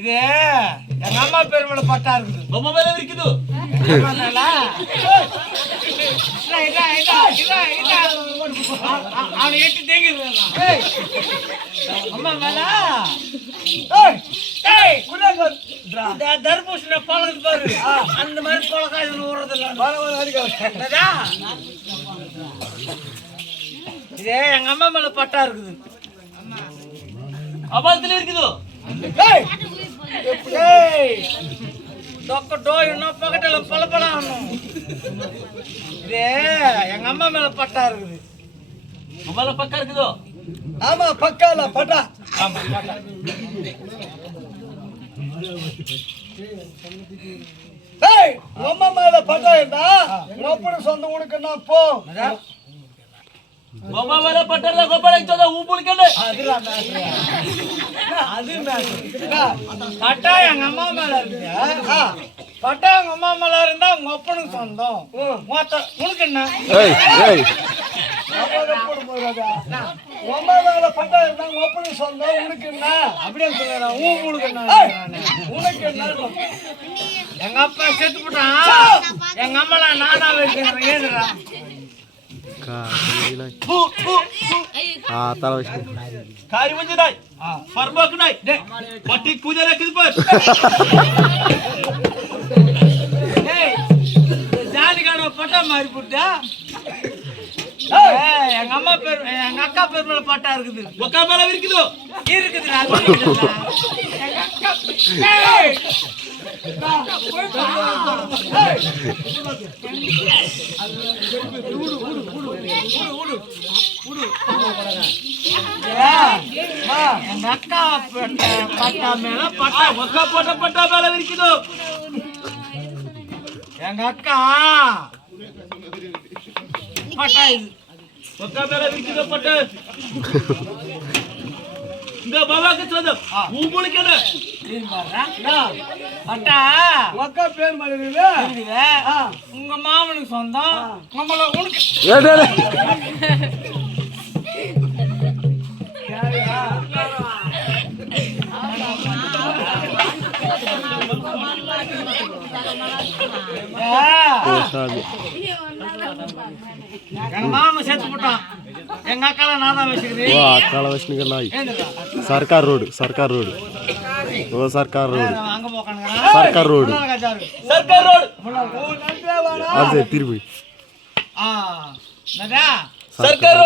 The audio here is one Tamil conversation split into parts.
இது எங்க அம்மா பேர் மேல பட்டா இருக்குது. அம்மா மேல இருக்குது. அவனை எட்டு தேங்கி அம்மா மேல தர்பூசணி பழகுது பாரு, அந்த மாதிரி பழக்காய் ஊறது இல்ல. இதே எங்க அம்மா மேல பட்டா இருக்குது. அபாலத்துல இருக்குது. பக்கத்துல பழப்படம் இதே எங்க அம்மா மேல பட்டா இருக்குது. அம்மால பக்கா இருக்குதோ? ஆமா பக்கால பட்டா. ஆமா பட்டா. அம்மா மேல பட்டா இருந்தா ஒப்பனை சொந்த உனக்கு என்ன போ. गोबा वाला पटर ला गोबा एक तो ऊपर के ले அது பட்டா எங்க அம்மா மேல இருக்கு. பட்டா எங்க அம்மா மேல இருந்தா உங்க அப்பனுக்கு சொந்தம். உனக்கு என்ன அம்மா மேல பட்டா இருந்தா உங்க அப்பனுக்கு சொந்தம். உனக்கு என்ன அப்படியே சொல்றேன். உனக்கு என்ன உனக்கு என்ன? எங்க அப்பா செத்து போட்டான். எங்க அம்மா நானா வைக்கிறேன். ஏதுடா कारी म्हणजे नाही फरबक नाही पट्टी पूजा रखील पर जाली गाडो पटा मारी पुट्टा எங்க அம்மா பேர் எங்க அக்கா பேர் மேல பட்டா இருக்குது. ஒக்கா மேல இருக்குது இருக்குது. எங்க அக்கா எங்க அக்கா பட்டா மேல பட்டா ஒக்கா போட்ட பட்டா மேல விரிக்குது எங்க அக்கா பட்டா இது ஒக்கா மேல விரிக்குது பட்டா இந்த பாபாக்கு சொல்லுது உங்களுக்கு என்ன பட்டா ஒக்கா பேர் மாதிரி உங்க மாமனுக்கு சொந்தம் நம்மள உனக்கு எங்க மாமா செத்து போட்டான் எங்க அக்கால நான் தான் வச்சுக்கிறேன் அக்கால வச்சுக்கிறேன் சர்க்கார் ரோடு சர்க்கார் ரோடு ஓ சர்க்கார் ரோடு அங்க போகானுங்க சர்க்கார் ரோடு சர்க்கார் ரோடு அது திருப்பி நதா சர்க்கார்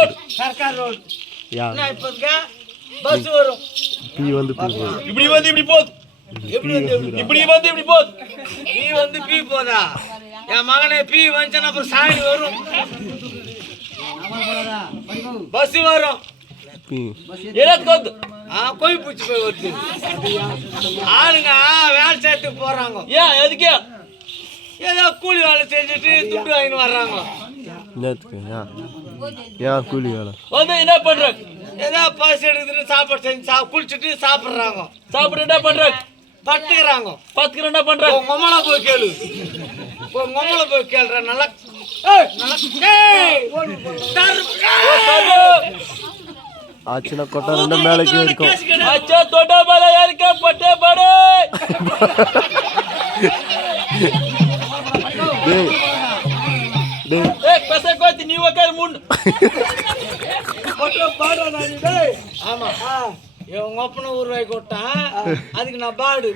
ரோடு யா நான் இப்ப பஸ் வரும் பீ வந்து பீ போகுது இப்படி வந்து இப்படி போகுது இப்படி வந்து இப்படி போகுது பீ வந்து பீ போதா என் மகனே பீ வந்துச்சுன்னா அப்புறம் சாணி வரும் பஸ் வரும் பீ இறக்கோது கோய் பூச்சி போய் வருது ஆளுங்க வேலை செய்யறதுக்கு போறாங்க ஏன் எதுக்கு ஏதோ கூலி வேலை செஞ்சுட்டு துட்டு வாங்கின்னு வர்றாங்க என்னத்துக்கு ஏன் கூலி வேலை வந்து என்ன பண்றாங்க ஏதோ பஸ் எடுத்துட்டு சாப்பாடு செஞ்சு குளிச்சுட்டு சாப்பிடுறாங்க சாப்பிட்டு என்ன பண்றாங்க பத்துக்கிறாங்க என்ன பண்றாங்க உங்க அம்மால போய் கேளு உங்க அம்மால போய் கேளுற நல்லா ஆச்சுனா கொட்டை ரெண்டு மேலக்கு இருக்கும் அச்சா தொட மேல ஏறிக்க பட்டே படே ஏய் பசங்க கோத்தி நீ உட்கார் முன் பட்டே பாடா நானி டேய் ஆமா இவங்க அப்பன ஊர்வாய் கொட்டான் அதுக்கு நான் பாடு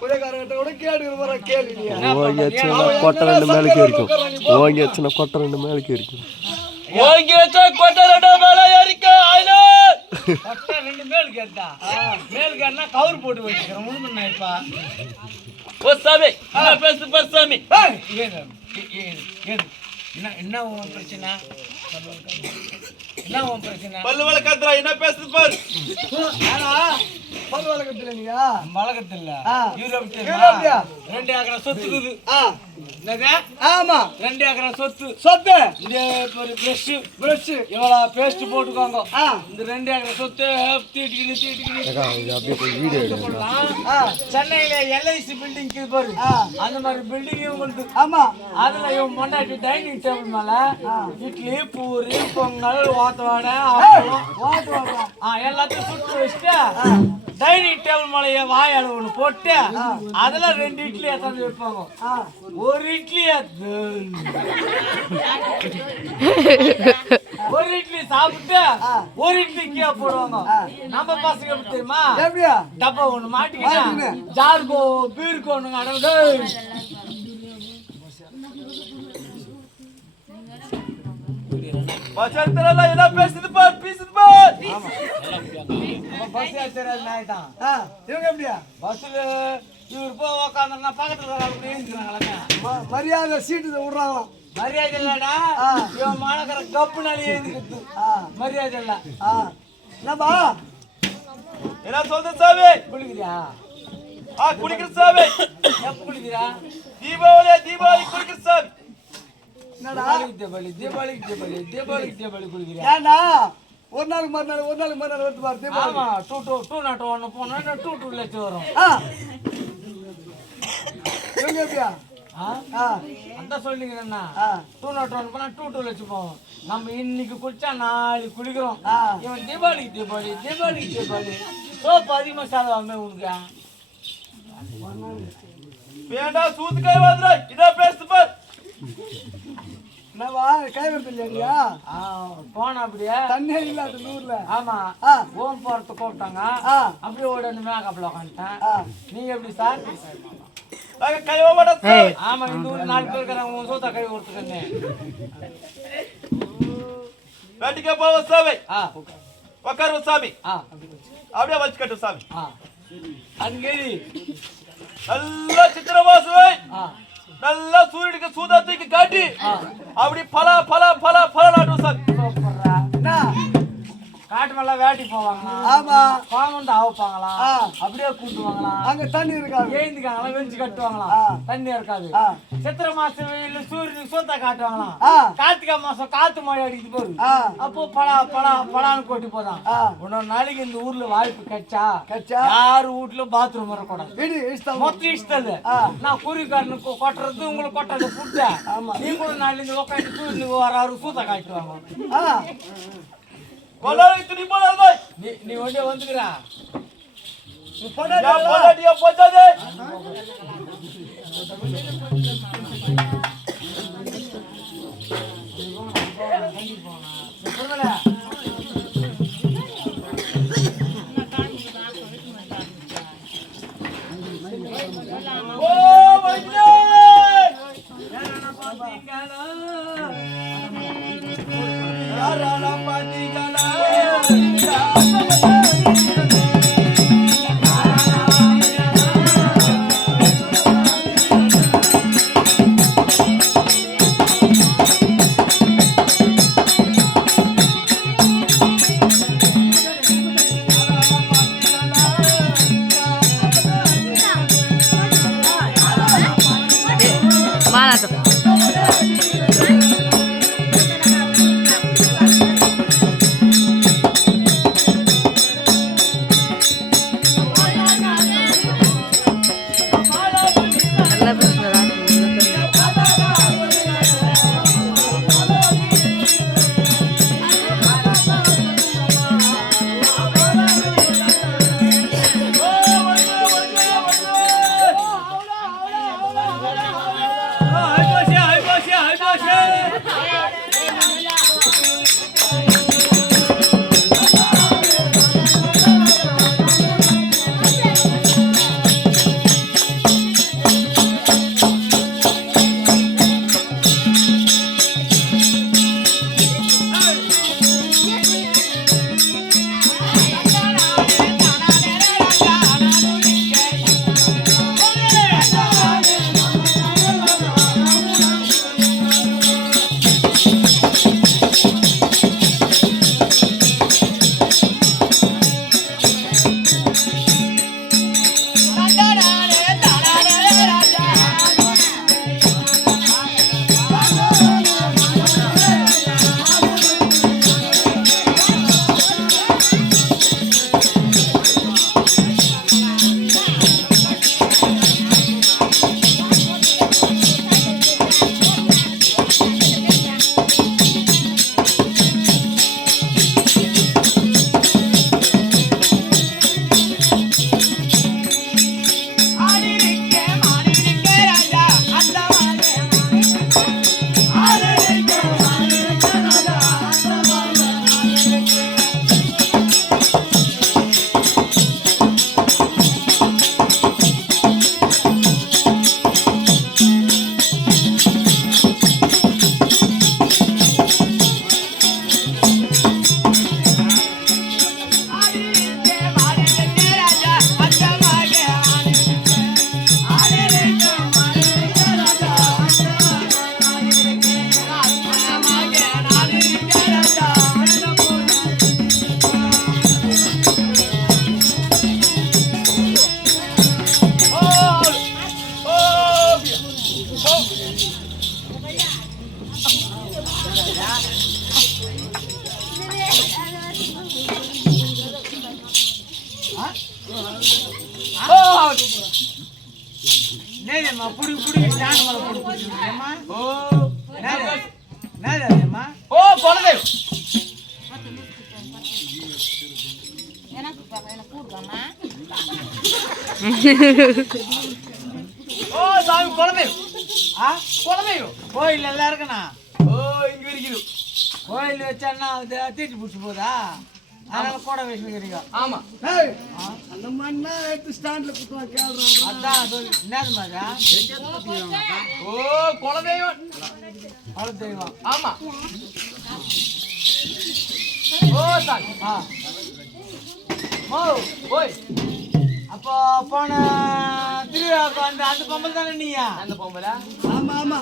குடைக்காரங்கிட்ட கூட கேடுற வர கேள்வி ஓங்கி வச்சுனா கொட்டை ரெண்டு மேலக்கு இருக்கும் ஓங்கி வச்சுனா கொட்டை ரெண்டு மேலக்கு இருக்கும் ஓங்கி வச்சா கொட்டை ரெண்டு மேல ஏறிக்க ஆயிலே கொட்டை ரெண்டு மேலுக்கு ஏத்தா மேலுக்கு என்ன கவர் போட்டு வச்சிக்கிறேன் உனக்கு நான் இப்ப ஓ சாமி நான் பேசு பர் சாமி என்ன உன் பிரச்சனை என்ன உன் பிரச்சனை பல்லு வளர்க்கறா என்ன பேசுது பாரு ஆனா பல்லு வளர்க்கறதுல நீயா வளர்க்கறதில்ல யூரோப்பியா 2 ஏக்கர் சொத்துக்குது என்னது ஆமா 2 ஏக்கர் சொத்து இந்த ஒரு பிரஷ் இவளா பேஸ்ட் போட்டுக்கோங்க இந்த 2 ஏக்கர் சொத்து தீட்டிக்கிட்டு அப்படியே வீடியோ எடுங்க சென்னையில எல்ஐசி பில்டிங் இருக்கு பாரு அந்த மாதிரி பில்டிங் உங்களுக்கு ஆமா அதுல இவன் மொண்டாட்டி டைனிங் டேபிள் மேல இட்லி பூரி பொங்கல் ஓத்தவாடை எல்லாத்தையும் சுட்டு வச்சுட்டு டைனிங் டேபிள் மேல வாயால ஒண்ணு போட்டு அதுல 2 இட்லி எடுத்து வைப்பாங்க ஒரு இட்லி சாப்பிட்டு ஒரு இட்லி கீழே போடுவாங்க நம்ம பசங்க எப்படி தெரியுமா டப்பா ஒண்ணு மாட்டிக்கிட்டு ஜார்கோ பீர்கோ ஒண்ணுங்க அடங்கு என்ன பேசுது பார் பேசுது பார் பஸ் ஏத்துறது நாய்தான் இவங்க எப்படியா பஸ்ல இவர் போ உக்காந்தா பக்கத்துல அப்படி எழுந்துக்கிறாங்களா மரியாதை சீட்டு விடுறாங்க மரியாதை இல்லடா இவன் மாநகர கப்புனாலே எழுந்துக்கிட்டு மரியாதை இல்ல என்னப்பா என்ன சொல்ற சாமி குளிக்கிறியா குளிக்கிற சாமி எப்ப குளிக்கிறா தீபாவளி குளிக்கிற சாமி தீபாவளி குளிக்கிறா ஒரு நாளுக்கு மறுநாள் வந்து பாரு ஆமா 201 போனா 2 லட்சம் வரும் அந்த சொல்லிங்க 201 போனா 2 லட்சம் போவோம் நம்ம இன்னைக்கு குளிச்சா நாளைக்கு குளிக்கிறோம் இவன் தீபாவளி சோப்பு அதிகமா செலவாமே உனக்கு வேண்டாம் சூத்துக்காய் வந்துடா இதா பேசு பார் என்னவா கை வருது இல்லையா போன அப்படியே தண்ணி இல்ல அது ஊர்ல ஆமா ஓம் போறத கூப்பிட்டாங்க அப்படியே ஓடி வந்து மேக்கப்ல உட்காந்துட்டேன் நீங்க எப்படி சார் ஆமா இந்த ஊர் 4 பேர் இருக்கிறாங்க சோத்தா கை கொடுத்துக்கண்ணே வேட்டிக்கா போவ சாமி உட்காரு சாமி அப்படியே வச்சு கட்டு சாமி அங்கேரி நல்லா சித்திரை மாசம் நல்லா சூரியனுக்கு சூதா தூக்கி காட்டி அப்படி பல பல பல பல நாட்டு சார் காட்டு மேல வேட்டி போவாங்களா? ஆமா. பாம்பு ஆவப்பாங்களா? அப்படியே கூட்டுவாங்களா? அங்க தண்ணி இருக்காது. ஏந்திக்காங்களா? வெஞ்சி கட்டுவாங்களா? தண்ணி இருக்காது. சித்திரை மாசம் வெயில சூரியனுக்கு சூத்தா காட்டுவாங்களா? கார்த்திகை மாசம் காத்து மழை அடிக்குது போது அப்போ பலா பலா பலான்னு கொட்டி போதான். இன்னொரு நாளைக்கு இந்த ஊர்ல வாய்ப்பு கச்சா யாரு வீட்டுல பாத்ரூம் வரக்கூடாது. மொத்தம் இஷ்டம் நான் குறிக்காரனு கொட்டுறது உங்களுக்கு கொட்டுறது புட்ட நீ கூட நாளைக்கு இந்த உட்காந்து சூரியனுக்கு வராரு சூத்தா காட்டுவாங்க. நீ ஒன்றே வந்துக்கிறா போச்சாதே சாமி குழந்தையும் குழந்தையும் கோயில் எல்லாம் இருக்குண்ணா. இங்க இருக்குது கோயில் வச்சான்னா தீட்டு பிடிச்சி போதா அதனால கூட வச்சுக்கிறீங்க. ஆமா அந்த மண்ணா எடுத்து ஸ்டாண்ட்ல குத்துவாங்க. அதான் என்னது மாதிரி குலதெய்வம் குலதெய்வம். ஆமா சாமி ஓய் அப்போ போன திருவிழாவுக்கு வந்து அந்த பொம்பளை தானே நீயா? அந்த பொம்பளை? ஆமா ஆமா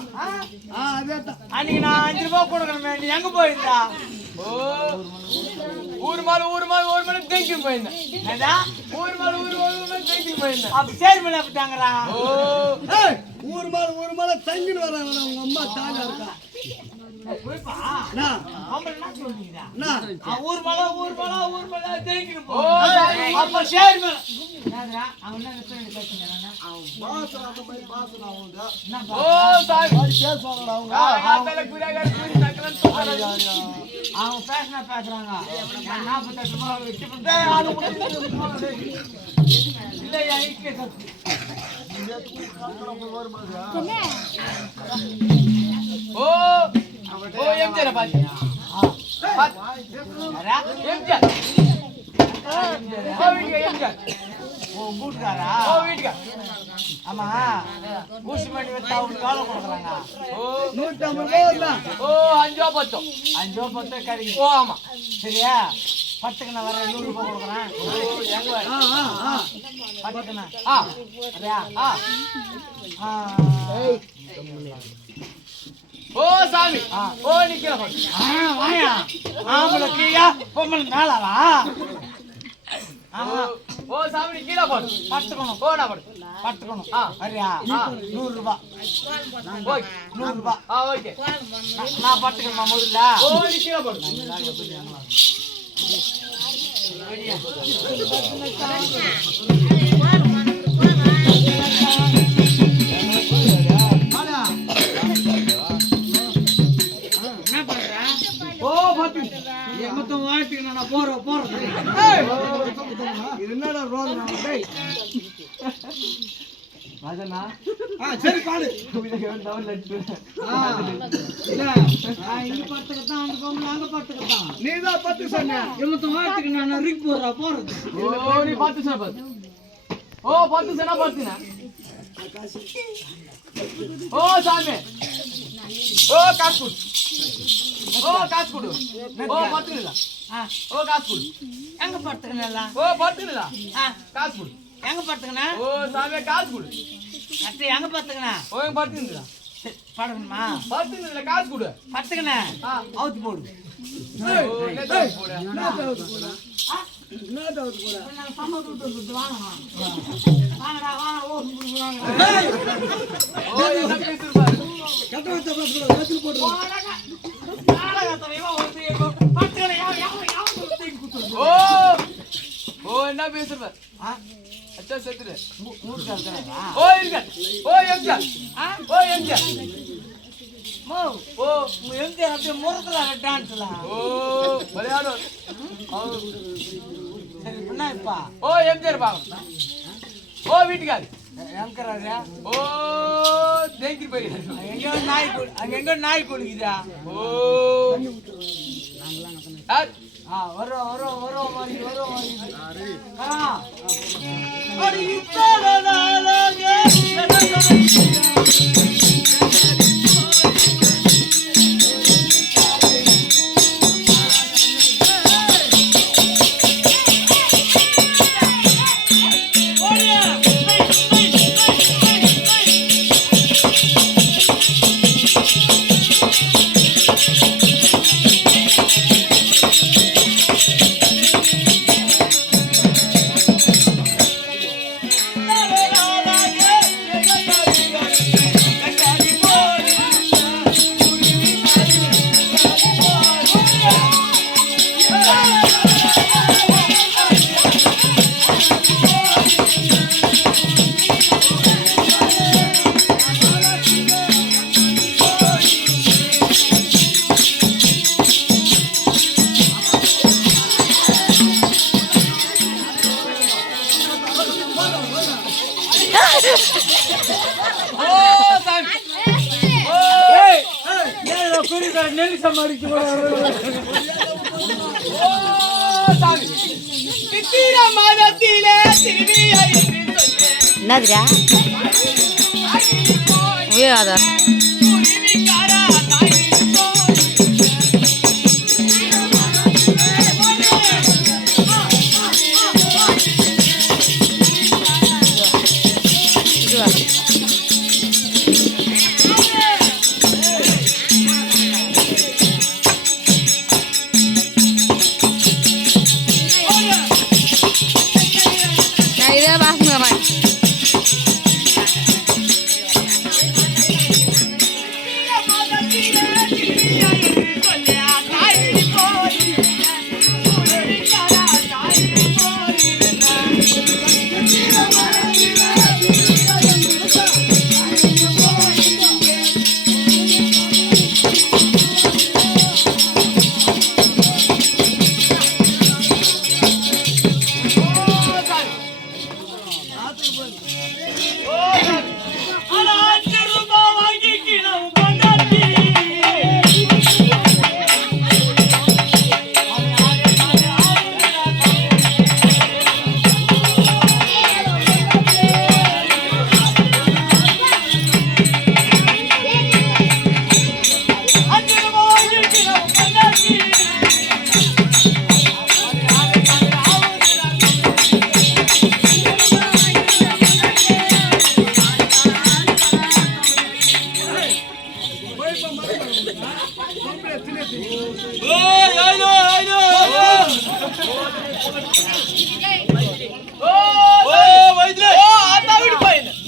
அதே தான். அன்னைக்கு நான் 5 ரூபாய் கொடுக்கணுமே, நீ எங்க போயிருந்தா? ஓ ஊர் மேல தேங்கி போயிருந்தேன். ஊர் மேல தேங்கி போயிருந்தேன். அப்ப சேர்மன் அப்படிட்டாங்கறா. ஓ ஏய் ஊர் மேல தங்கின்னு வராங்க உங்க அம்மா தாயா இருக்கா. போய்ப்பா. நான் பொம்பளை என்ன சொல்றீங்கடா? நான் ஊர் மேல தேங்கி போ. ஓ, அப்ப சேர்மன் என்னடா அவன் என்ன பேசுறாங்க? பாஸ் அந்த மாதிரி பாஸ் அவங்க என்னப்பா? ஓ சாமி பேசுவாங்கடா அவங்க. ஆத்தால குடியாகார குடி நக்கலன் தூக்கறாங்க. அவங்க பேசுறாங்க. நான் 48 ரூபாய் விட்டு டேய் ஆளு இல்ல ஐக்கே சத்து. ஓ ஓ எம்ஜிஆர் பாத்தி. அரா எம்ஜிஆர். ஓ வீட்டுக்கு எம்ஜிஆர். ஓ கூட்காரா? ஓ வீட்டுக்கு. ஆமா ஊசி பண்ணி வச்சா அவங்க கால கொடுக்குறாங்க. ஓ 150 ரூபா. ஓ 5 ரூபா பத்தம். 5 ரூபாய் பத்து கிடைக்கும். ஓ ஆமா. சரியா? பட்டுக்கு நான் வர 100 ரூபாய் கொடுக்குறேன். ஓ எங்க பட்டுக்கு நான் ஆ சரியா? ஆ ஏய் ஓ சாமி ஓ நிக்கிற பாரு. வாயா ஆம்பளை கீழே பொம்பளை மேலவா? ஆமா ஓ சாமி கீழ பாரு. பட்டுக்கணும். ஓ நான் பாரு. பட்டுக்கணும். ஆ சரியா? 100 ரூபாய். ஓகே 100 ரூபாய். ஆ ஓகே. நான் பட்டுக்கணுமா முதல்ல? ஓ நிக்கிற பாரு. என்ன பண்ற? ஓ பட்டு மொத்தம் வாழ்த்துக்கு நான் போறேன். இது என்னடா ரோல் நான் டேய். ராஜனா சரி பாடு. இல்ல நான் இங்க பட்டுக்கத்தான் அந்த பொம்பளை அங்க பட்டுக்கத்தான். நீதான் பத்து சொன்ன. மொத்தம் வாழ்த்துக்கு நான் ரிக் போறது. ஓ நீ பாத்து சொன்ன பாரு. ஓ பாத்து சொன்னா பாத்துனா. ஓ சாமி ஓ காசு கொடு. ஓ காசு கொடு. ஓ பாத்துல. ஓ காசு கொடு. எங்க பட்டுக்கணும்? ஓ பாத்துல. காசு கொடு. எங்க பட்டுக்கணும்? ஓ சாமி காசு கொடு. அத்தை எங்க பட்டுக்கணும்? ஓ எங்க பாத்துல. படணுமா? பாத்துல காசு கொடு. பட்டுக்கணும். ஆ அவுத்து போடு. ஓ நெட் போடு. என்னதாவது போடா. என்னதாவது போடா. நாங்க சம்பளம் கொடுத்து வாங்கணும். வாங்கடா வாங்க. ஓ என்ன பேசுற பாரு. கட்ட வச்ச பாஸ் போடா. வெச்சு போடு. ஓ ஓ என்ன பேசுற பாரு. அச்சா செத்துரு. ஓ இருக்க. ஓ எம்ஜிஆர். ஓ எம்ஜிஆர். ஓ எம்ஜிஆர் அப்படியே முறத்துல டான்ஸ்ல. ஓ விளையாடு. சரி பண்ணாப்பா. ஓ எம்ஜிஆர் பாக்க. ஓ வீட்டுக்காரு. எங்கறாரா? ஓ தேங்கி போயிரு. எங்க நாய் குளிக்குதா? ஓ யார்? வரும் மாதிரி அடி இத்தனை நாளாக நெல்லி சமாளிச்சு என்னதுடா வியாதா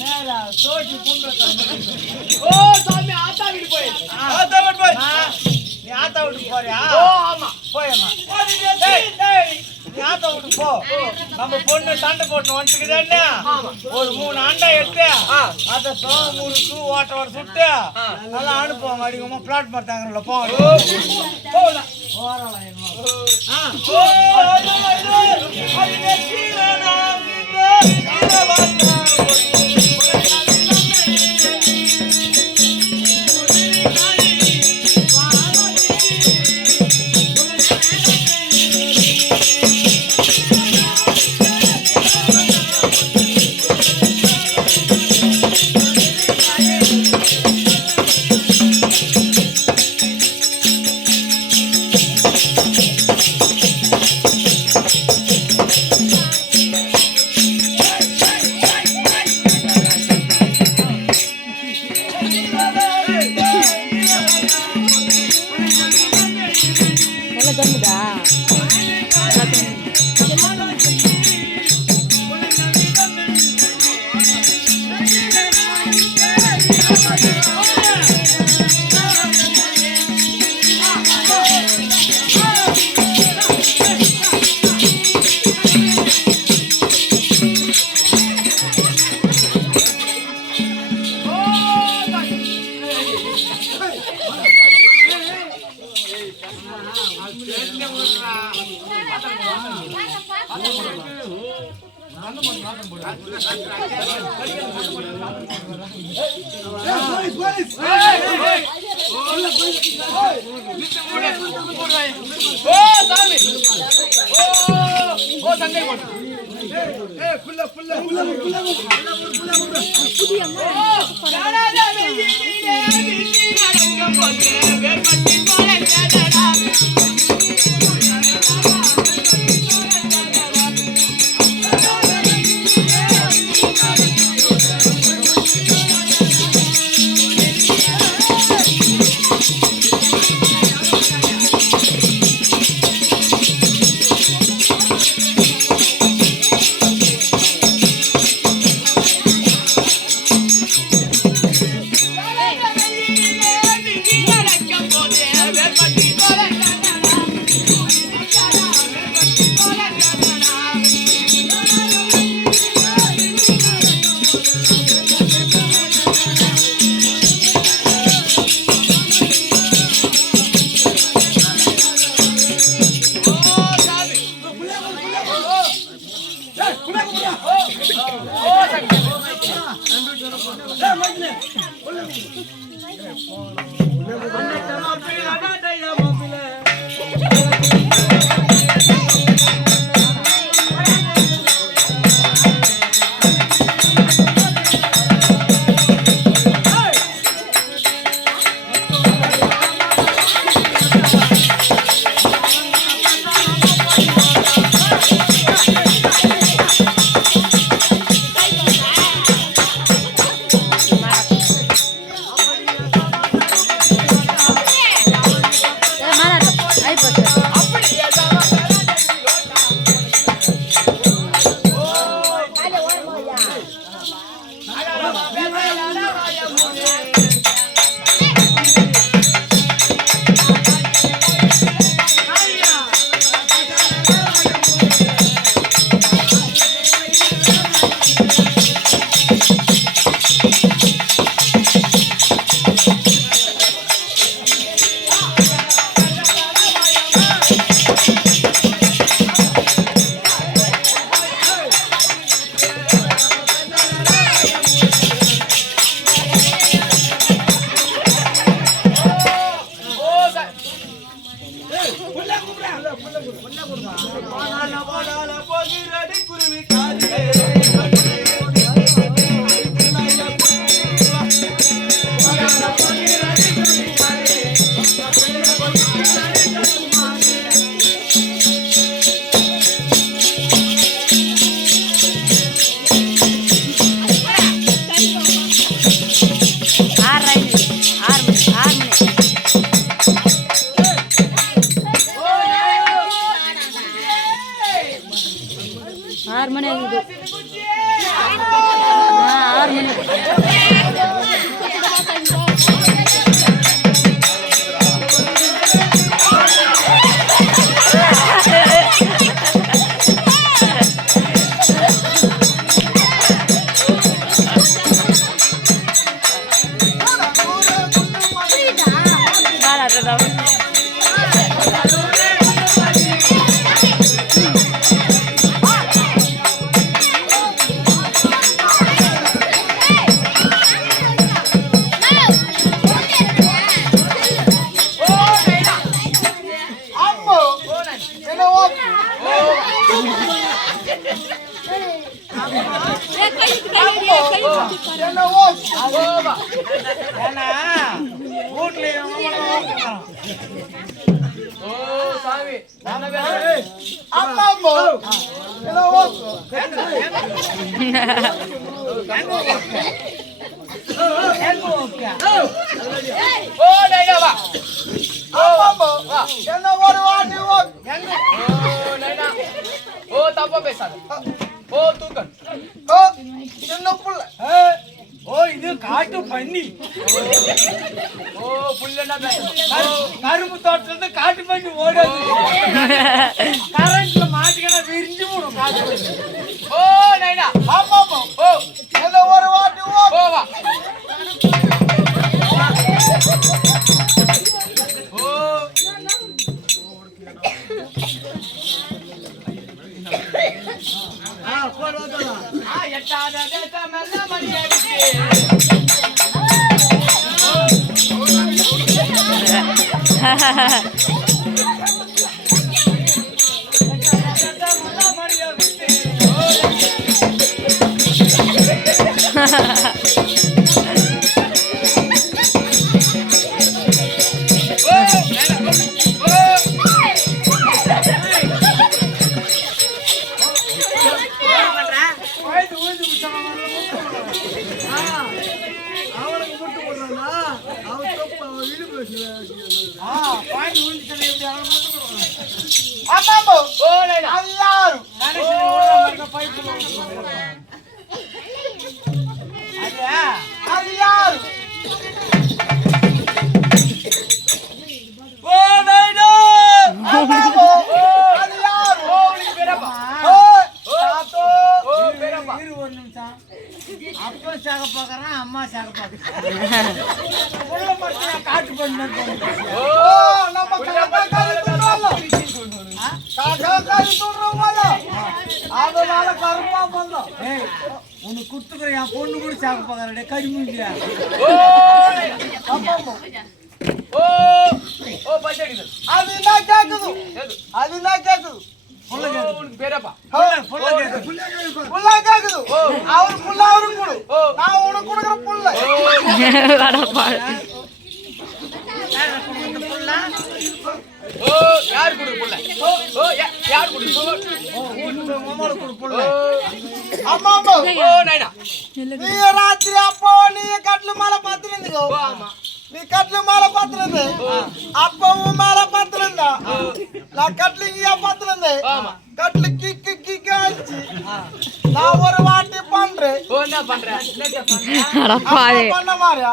நேரா சோச்சு கும்பிடுறேன். ஓ சாமி ஆத்தா வீடு போயிரு. நீ ஆத்தா வீட்டுக்கு போறியா? ஓ ஆமா போயம்மா. நீ ஆத்தா வீட்டுக்கு போ. நம்ம பொண்ணு சண்டை போட்டு வந்துட்டுக்குதேன்னு ஒரு 3 அண்டை எடுத்து அதை சோக முறுக்கு ஓட்ட வர சுட்டு நல்லா அனுப்புவாங்க. அடிக்கமா பிளாட் பார்த்தாங்கல்ல போ. போலாம். போறலாம் என்ன? என்ன ஓ ஏன்னா வீட்டுல ஓ சாமி அம்மா என்ன ஓ ஓ நைனா வா அம்மா என்ன ஒரு வாட்டி ஓ ஓ நைனா ஓ தப்பா பேசாத ஓ தூக்கன் ஓ சின்ன புள்ள ஓ இது காட்டு பண்ணி ஓ புள்ளனா பேசணும் கரும்பு தோட்டத்துல இருந்து காட்டு பண்ணி ஓடாது கரண்ட்ல மாட்டிக்கினா விரிஞ்சு போடும் காட்டு பண்ணி ஓ நைனா அம்மா ஓ என்ன ஒரு வாட்டி ஓ ஓ வா போடு வாடா எட்டாத மெல்ல மணி அடிச்சு அவனுக்கு முட்டு போடுறானா அவன் தப்பு அவன் வீடு பேசுறான் பாயிண்ட் விழுந்துச்சு எப்படி அம்மா ஓ நைனா எல்லாரும் எல்லாரும் ஓ நைனா எல்லாரும் ஓ உனக்கு பேரப்பா ஓ பேரப்பா இரு ஒரு நிமிஷம் அப்பா சாக பாக்குறான் அம்மா சாக பாக்குறான் உள்ள மட்டும் காட்டு பண்ணு ஓ நம்ம காக்காரி சொல்றோம்ல அதனால கருப்பா வந்தோம் உனக்கு குத்துக்கிற என் பொண்ணு கூட சாக பாக்குறா கறி முடியா ஓ நைனா ஓ ஓ பச்சடி அது என்ன கேக்குது அது என்ன கேக்குது உனக்கு பேரப்பா புள்ள கேக்குது அவர் புள்ள அவருக்கு கொடு நான் உனக்கு கொடுக்குற புள்ள ஓ யார் குடு புள்ள ஓ யார் குடு அம்மா அம்மா ஓ நைனா நீ ராத்திரி அப்போ நீ கட்ல மேல பாத்துறீங்க ஆமா நீ கட்ல மேல பாத்துறது அப்பவும் மேல பாத்துறா நான் கட்லிங்கயா பாத்துறேன் ஆமா கட்ல கிக்கு கிக்கு ஆச்சு நான் ஒரு வாட்டி பண்றேன் ஓ என்ன பண்ற அப்பா பண்ண மாதிரியா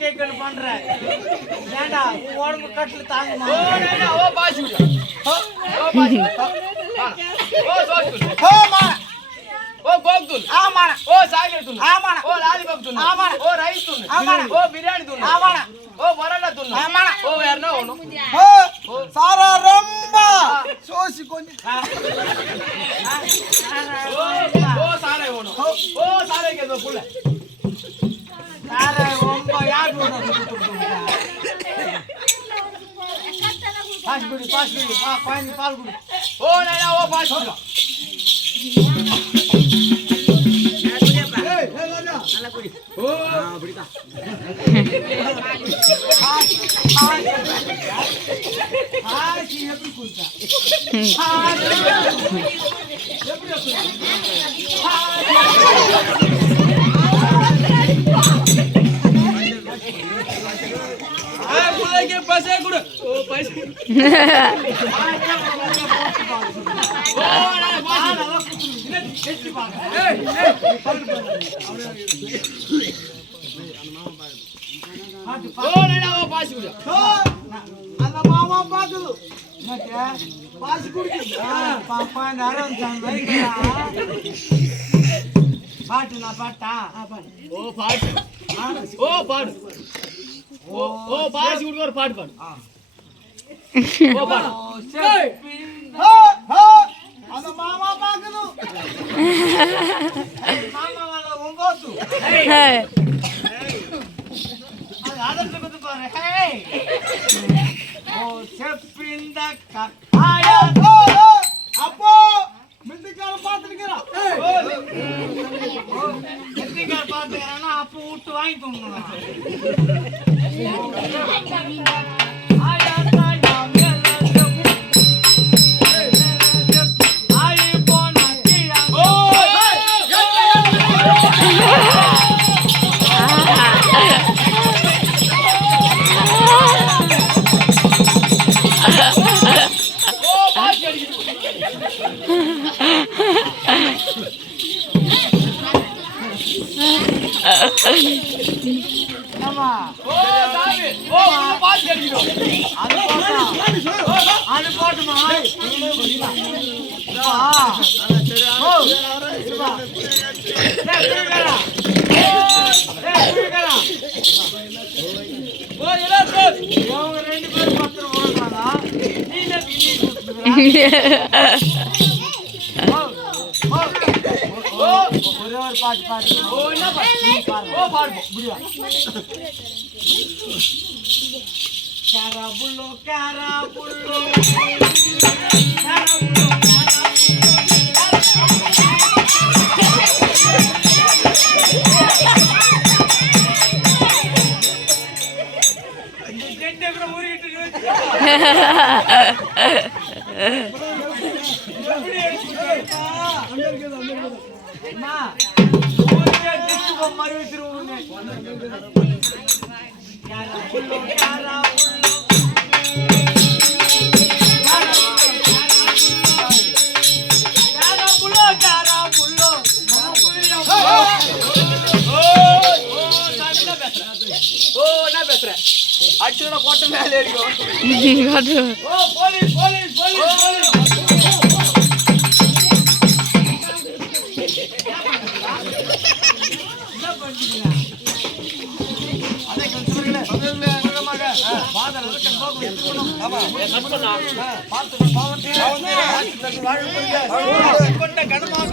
கேக்கன்னு பண்ற ஏண்டா உன் உடம்பு கட்டுல தாங்குமா ஓ நைனா ஓ பாசி விடு ஓ பாசி ஓ சோஸ் ஹோ மா ஓ கோக் தூள் ஆமாடா ஓ சாக்லேட் தூள் ஆமாடா ஓ லாலிபாப் தூள் ஆமாடா ஓ ரைஸ் தூள் ஆமாடா ஓ பிரியாணி தூள் ஆமாடா ஓ பரோட்டா தூள் ஆமாடா ஓ வேற என்ன வேணும் ஹோ சாரா ரொம்ப சோசி கொஞ்சம் ஓ சாரை வேணும் ஓ சாரை கேட்க புள்ள சார ரொம்ப யார் பாஸ் குடி வா பாய் பால் குடி ஓ நைனா ஓ பாசி விடு ஏய் ராஜா ஓ அப்படிதான் ஆசி எப்படி குடிச்சா புள்ளைக்கு பசே கொடு ஓ பைசா ஓ நான் பாசி ஓ நைனா ஓ பாசி கொடு அந்த மாமா பாக்குது பாசி குடிச்சு பாப்பா நேரம் பாட்டு நான் பாட்டா ஓ பாடு ஓ பாடு ஓ ஓ பாசி கொடு ஒரு பாட்டு பாடு ஓ பாடு அந்த மாமா பாக்குது மாமா வாழ ஒம்போது அதற்கு வந்து பாரு ஹே ஓ செப்பிந்த அப்போ மிந்திக்கார பாத்துக்கிறான் எத்திக்கார் பாத்துக்கிறான்னா அப்ப விட்டு வாங்கி தோணும் அது போட்டுமா ரெண்டு பேரும் 10 ரூபா ஓடுறாங்க ஒரே ஒரு பாட்டு பாடு பாடு முடியா Carabulo, carabulo, carabulo, அடிச்சுனா போட்ட மேலே ஏறிடும் ஓ போலீஸ் போலீஸ் போலீஸ் என்ன பண்றீங்க அதே கன்சர்வேல அதே என்னமாக பாதல இருக்க போக இருக்கணும் ஆமா நட்பனா பார்த்து பாவத்தை வாழ கொண்ட கணமாக